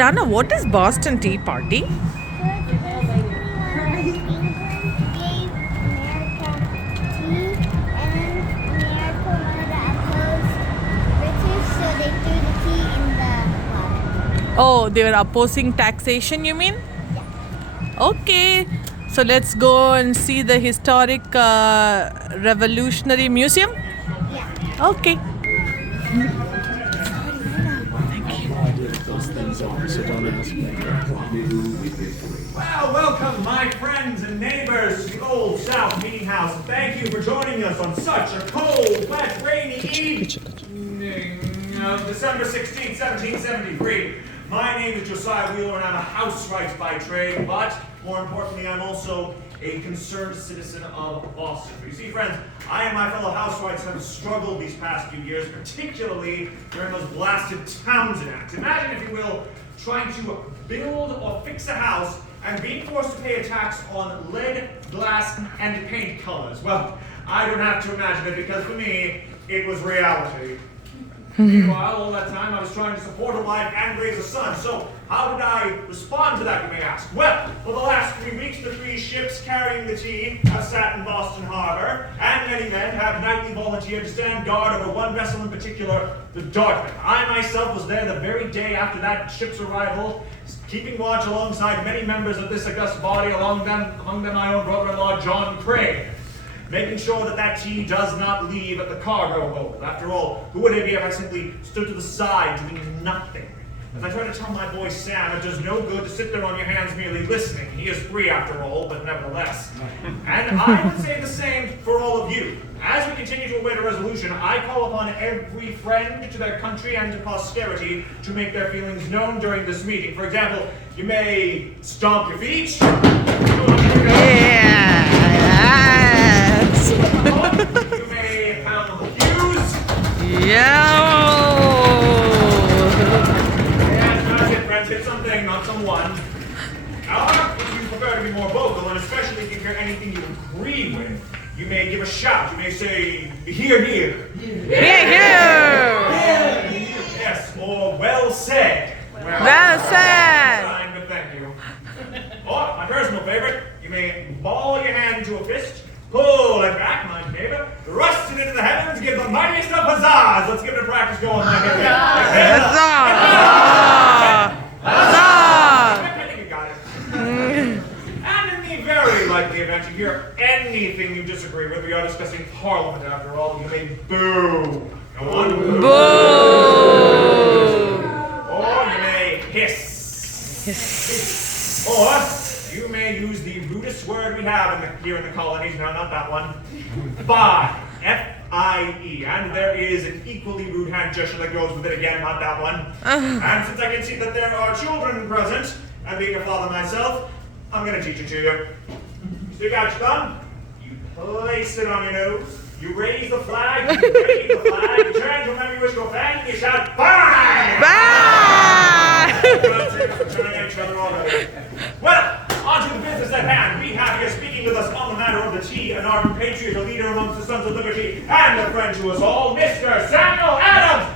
Dana, what is Boston Tea Party? Oh, they were opposing taxation, you mean? Okay, so let's go and see the historic Revolutionary Museum. Okay. Well, welcome, my friends and neighbors, to the Old South Meeting House. Thank you for joining us on such a cold, wet, rainy evening of December 16th, 1773. My name is Josiah Wheeler, and I'm a housewright by trade, but more importantly, I'm also a concerned citizen of Boston. You see, friends, I and my fellow housewrights have struggled these past few years, particularly during those blasted Townsend Acts. Imagine, if you will, trying to build or fix a house and being forced to pay a tax on lead, glass, and paint colors. Well, I don't have to imagine it, because for me, it was reality. Meanwhile, all that time I was trying to support a wife and raise a son. So how did I respond to that, you may ask? Well, for the last 3 weeks, the 3 ships carrying the tea have sat in Boston Harbor, and many men have nightly volunteered to stand guard over one vessel in particular, the Dartmouth. I myself was there the very day after that ship's arrival, keeping watch alongside many members of this august body, among them my own brother-in-law, John Craig, making sure that that tea does not leave at the cargo hold. After all, who would it be if I simply stood to the side doing nothing? As I try to tell my boy Sam, it does no good to sit there on your hands merely listening. He is free after all, but nevertheless. And I would say the same for all of you. As we continue to await a resolution, I call upon every friend to their country and to posterity to make their feelings known during this meeting. For example, you may stomp your feet. You may pound the pews. That's it, friends. Hit something, not someone. However, if you prefer to be more vocal, and especially if you hear anything you agree with, you may give a shout. You may say, "Hear, hear." Hear, hear. Yes, or "Well said." Well said. Fine, but thank you. Or, my personal favorite, you may ball your hand into a fist, pull it back, my neighbor, thrust it into the heavens, give the mightiest of huzzahs. Let's give it a practice going, my neighbor. Huzzah! Huzzah! I think you got it. And in the very likely event you hear anything you disagree with, we are discussing Parliament after all, you may boo. Go on, boo. Boo! Or you may hiss. Hiss. Or you may use the rudest word we have here in the colonies. No, not that one. Fie. F-I-E. And there is an equally rude hand gesture that goes with it again, not that one. And since I can see that there are children present, and being a father myself, I'm going to teach it to you. Stick out your thumb. You place it on your nose. You raise the flag. You raise the flag. You turn to whenever you wish to obey, and you shout, "Bye!" Bye! Turning each other already. Well, on to the business at hand. We have here speaking with us on the matter of the tea, an ardent patriot, a leader amongst the Sons of Liberty, and a friend to us all, Mr. Samuel Adams.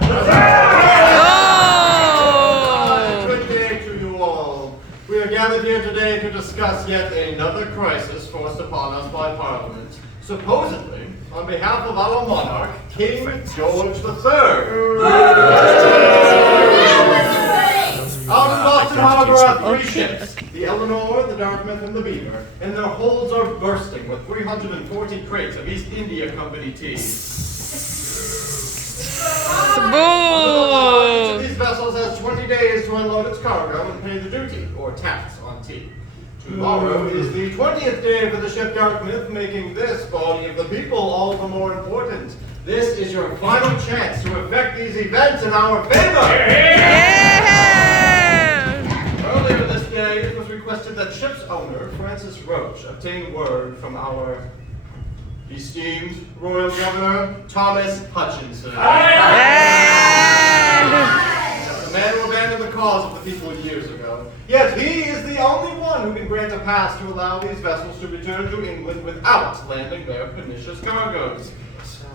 Oh! Good day to you all. We are gathered here today to discuss yet another crisis forced upon us by Parliament, supposedly on behalf of our monarch, King George III. Out in Boston Harbor are 3 ships, the Eleanor, the Dartmouth, and the Beaver, and their holds are bursting with 340 crates of East India Company tea. Each of these vessels has 20 days to unload its cargo and pay the duty, or tax, on tea. Tomorrow is the 20th day for the ship Dartmouth, making this body of the people all the more important. This is your final chance to effect these events in our favor. Earlier this day, it was requested that ship's owner, Francis Roach, obtain word from our esteemed Royal Governor, Thomas Hutchinson. The man who abandoned the cause of the people years ago. Yet he is the only one who can grant a pass to allow these vessels to return to England without landing their pernicious cargoes.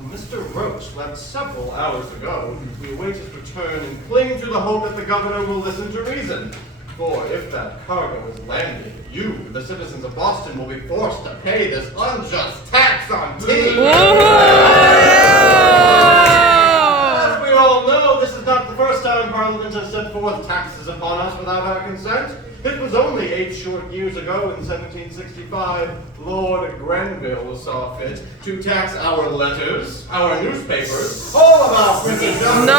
Mr. Roach left several hours ago. We await his return and cling to the hope that the governor will listen to reason. For if that cargo is landed, you, the citizens of Boston, will be forced to pay this unjust tax on tea. As we all know, this is not the first time Parliament has set forth taxes upon us without our consent. It was only 8 short years ago, in 1765, Lord Grenville saw fit to tax our letters, our newspapers, all of our printed documents.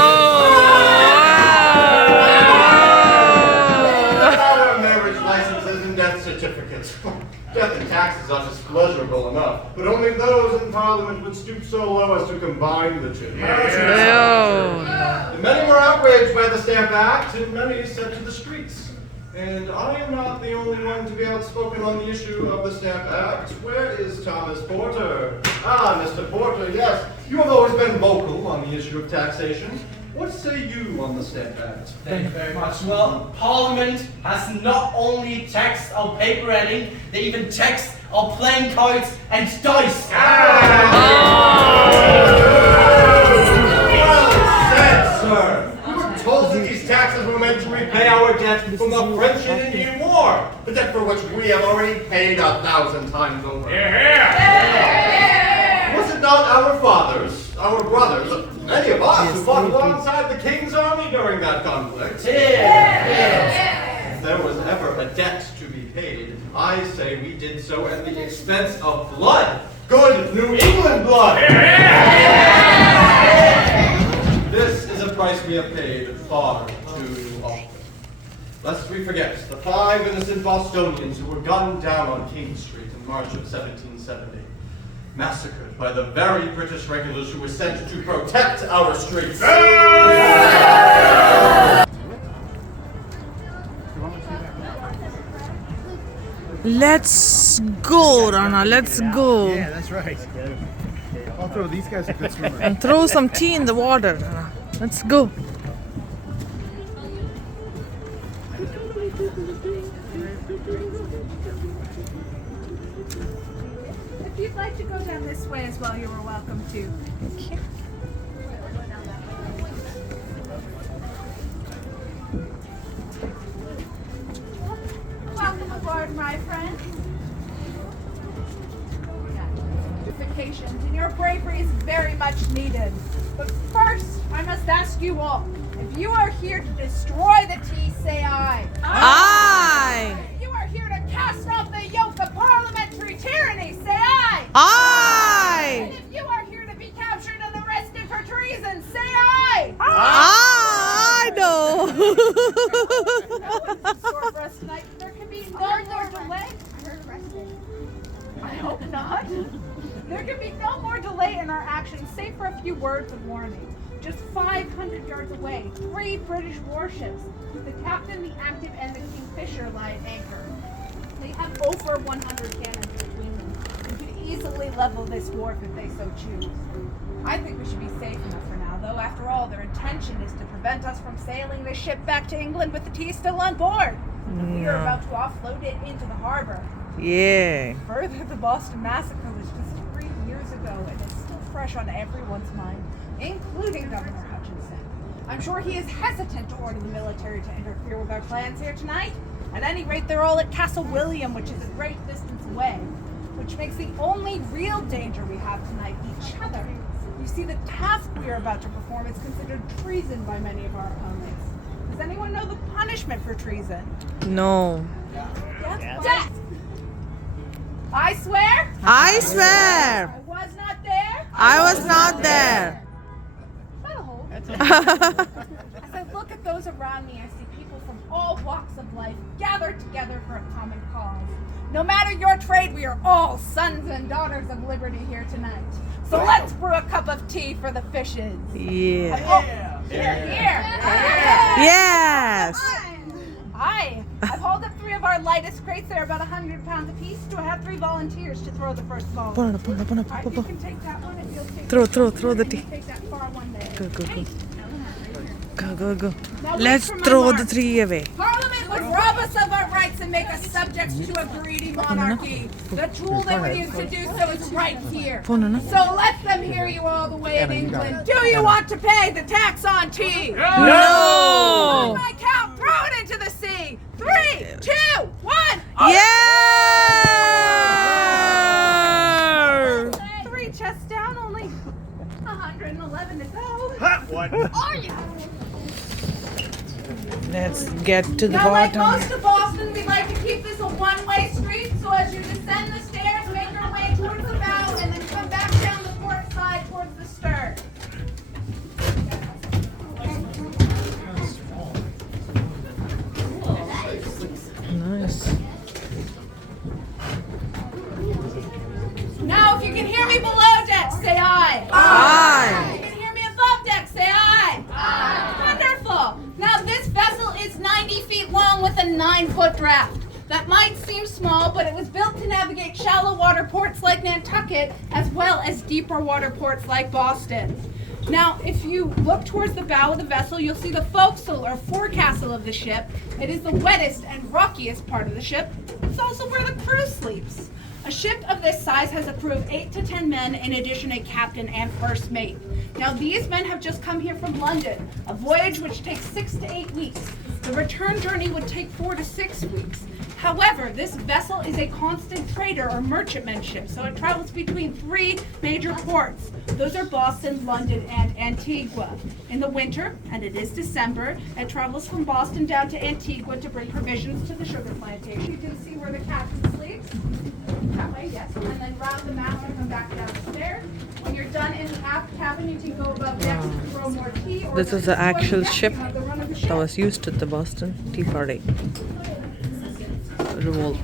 Our marriage licenses and death certificates. Death and taxes are displeasurable enough, but only those in Parliament would stoop so low as to combine the two. And many were outraged by the Stamp Act, and many set to the streets. And I am not the only one to be outspoken on the issue of the Stamp Act. Where is Thomas Porter? Ah, Mr. Porter, yes. You have always been vocal on the issue of taxation. What say you on the Stamp Act? Thank you very much. Well, Parliament has not only taxed our paper reading, they even taxed our playing cards and dice. Well said, sir. We were told that these taxes were meant to repay our debt from the French and Indian War, the debt for which we have already paid 1,000 times over. Was it not our fathers, our brothers, many of us who fought alongside the King's army during that conflict? If there was ever a debt to be paid, I say we did so at the expense of blood. Good New England blood! This is a price we have paid far too often. Lest we forget the 5 innocent Bostonians who were gunned down on King Street in March of 1770. Massacred by the very British regulars who were sent to protect our streets. Let's go, Rana. Let's go. Yeah, that's right. I'll throw these guys a good swimmer. And throw some tea in the water, Rana. Let's go. If you'd like to go down this way as well, you are welcome to. Okay. Welcome aboard, my friends. Vacations and your bravery is very much needed. But first, I must ask you all, if you are here to destroy the tea, say aye. Aye. If you are here to cast off the yoke of parliamentary tyranny, say aye. And Aye. if you are here to be captured and arrested for treason, say aye. I know. Store for us tonight. There can be no more delay. I heard arrested. I hope not. There can be no more delay in our actions, save for a few words of warning. Just 500 yards away, 3 British warships, with the captain, the active, and the Kingfisher lie at anchor. They have over 100 cannons between them, and could easily level this wharf if they so choose. I think we should be safe enough for now, though. After all, their intention is to prevent us from sailing the ship back to England with the tea still on board. We are about to offload it into the harbor. Yeah. Further, the Boston Massacre was just 3 years ago, and it's still fresh on everyone's mind, including Governor Hutchinson. I'm sure he is hesitant to order the military to interfere with our plans here tonight. At any rate, they're all at Castle William, which is a great distance away, which makes the only real danger we have tonight each other. You see, the task we are about to perform is considered treason by many of our opponents. Does anyone know the punishment for treason? No. Yes, death! I swear? I swear. I was not there. I was not there. That'll hold. As I look at those around me, I see people from all walks of life gathered together for a common cause. No matter your trade, we are all sons and daughters of liberty here tonight. So let's brew a cup of tea for the fishes. Yeah. Here. Yes. I've hauled up 3 of our lightest crates. They're about 100 pounds apiece. Do I have 3 volunteers to throw the first ball? All right, you can take that one and you'll take Throw the and tea. you take that far one there. Go. Hey, Go. now wait Let's for my throw mark. the 3 away. Parliament would rob us of our rights and make us subjects to a greedy monarchy. The tool they would use to do so is right here. So let them hear you all the way in England. Do you want to pay the tax on tea? No! On my count, throw it into the sea. 3, 2, 1. Yeah! 3 chests down, only 111 to go. What? Are you? Let's get to the Now, like bottom. most of Boston, we like to keep this a one-way street. So as you descend the stairs, make your way towards the bow and then come back down the port side towards the stern. Nice. Now, if you can hear me below deck, say aye. Aye. If you can hear me above deck, say aye. Aye. Wonderful. Now, this vessel is 90 feet long with a 9-foot draft. That might seem small, but it was built to navigate shallow water ports like Nantucket, as well as deeper water ports like Boston. Now, if you look towards the bow of the vessel, you'll see the forecastle or forecastle of the ship. It is the wettest and rockiest part of the ship. It's also where the crew sleeps. A ship of this size has a crew of 8 to 10 men, in addition a captain and first mate. Now, these men have just come here from London, a voyage which takes 6 to 8 weeks. The return journey would take 4 to 6 weeks. However, this vessel is a constant trader or merchantman ship, so it travels between 3 major ports. Those are Boston, London, and Antigua. In the winter, and it is December, it travels from Boston down to Antigua to bring provisions to the sugar plantation. You can see where the captain sleeps. That way, yes. And then round the mountain and come back down the stairs. When you're done in the aft cabin, you can go above deck to throw more tea. Or This is the actual deck, ship you have the run of the that ship. was used at the Boston Tea Party revolt.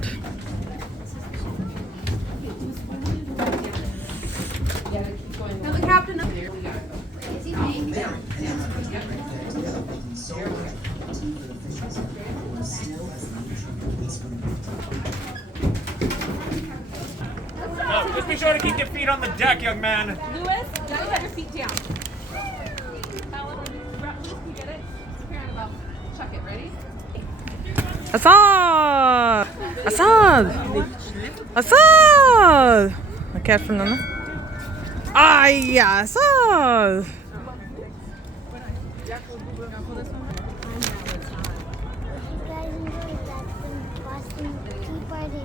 Now the captain of the Just be sure to keep your feet on the deck, young man. Lewis, now you have your feet down. Lewis, you get it? Here in about. Chuck it, ready? Assad! Assad! Assad! Careful, Nana. Ay, Assad! If you guys enjoyed that, then Boston Tea Party